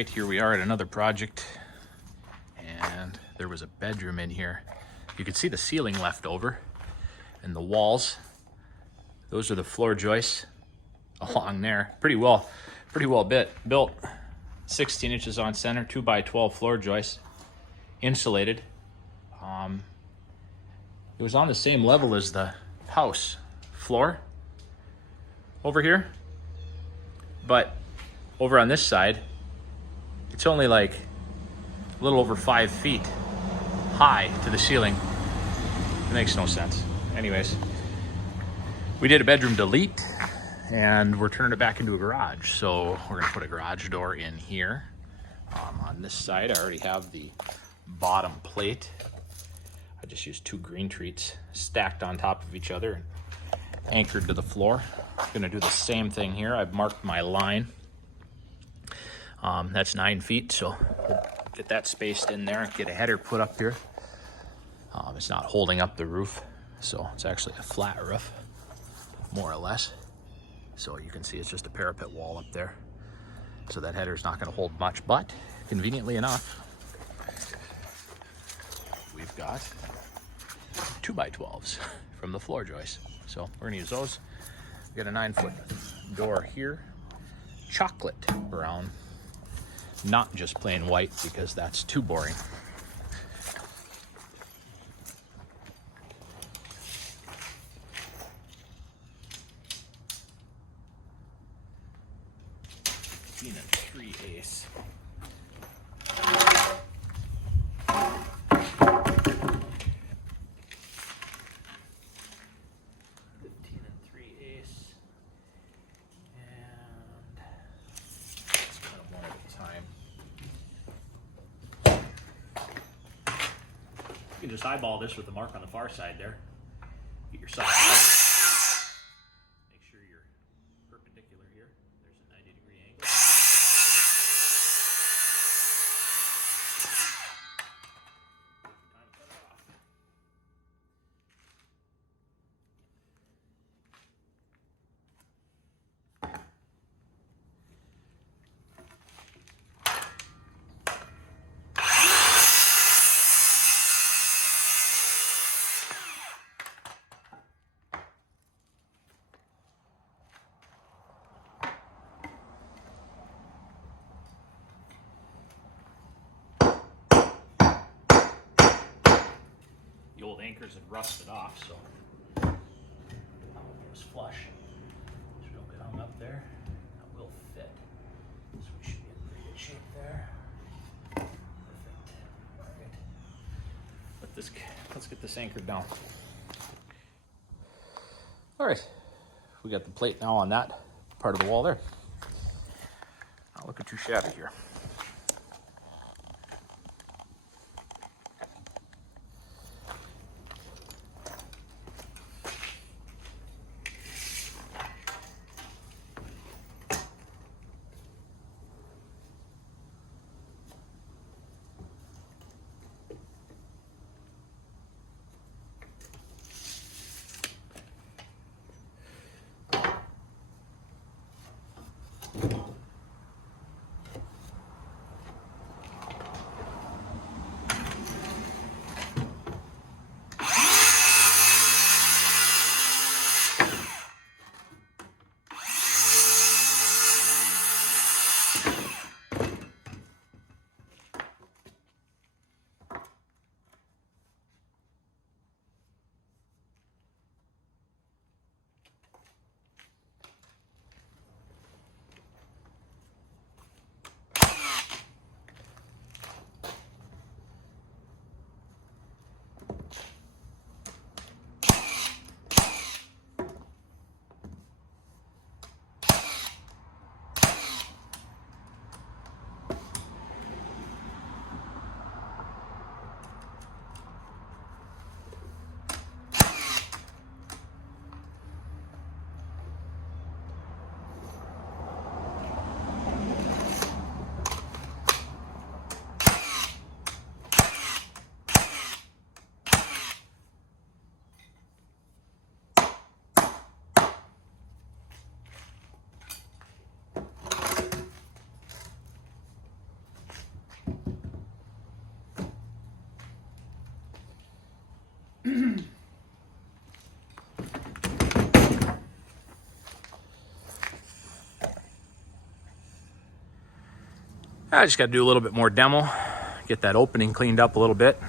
right, here we are at another project, and there was a bedroom in here. You could see the ceiling left over and the walls. Those are the floor joists along there. Pretty well built. 16 inches on center, 2x12 floor joists, insulated. It was on the same level as the house floor over here, but over on this side, it's only like a little over 5 feet high to the ceiling. It makes no sense. Anyways, we did a bedroom delete and we're turning it back into a garage. So we're gonna put a garage door in here. On this side, I already have the bottom plate. I just used 2 green treats stacked on top of each other and anchored to the floor. I'm gonna do the same thing here. I've marked my line. That's 9 feet, so get that spaced in there, get a header put up here. It's not holding up the roof, so it's actually a flat roof, more or less. So you can see it's just a parapet wall up there. So that header's not gonna hold much, but conveniently enough, we've got 2x12s from the floor joists. So we're gonna use those. We got a 9-foot door here, chocolate brown, not just plain white because that's too boring. And 3/8. You can just eyeball this with the mark on the far side there. Get your side covered. Make sure you're perpendicular here. There's a 90-degree angle. Time to cut it off. The old anchors had rusted off, so it was flush. So don't get hung up there. That will fit. So we should be in pretty good shape there. Perfect. All right. Let's get this anchored down. All right. We got the plate now on that part of the wall there. Not looking too shabby here. I just got to do a little bit more demo, get that opening cleaned up a little bit,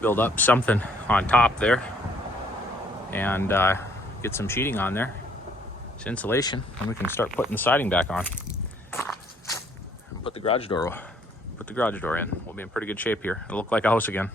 build up something on top there, and get some sheeting on there. It's insulation, and we can start putting the siding back on. And put the garage door in. We'll be in pretty good shape here. It'll look like a house again.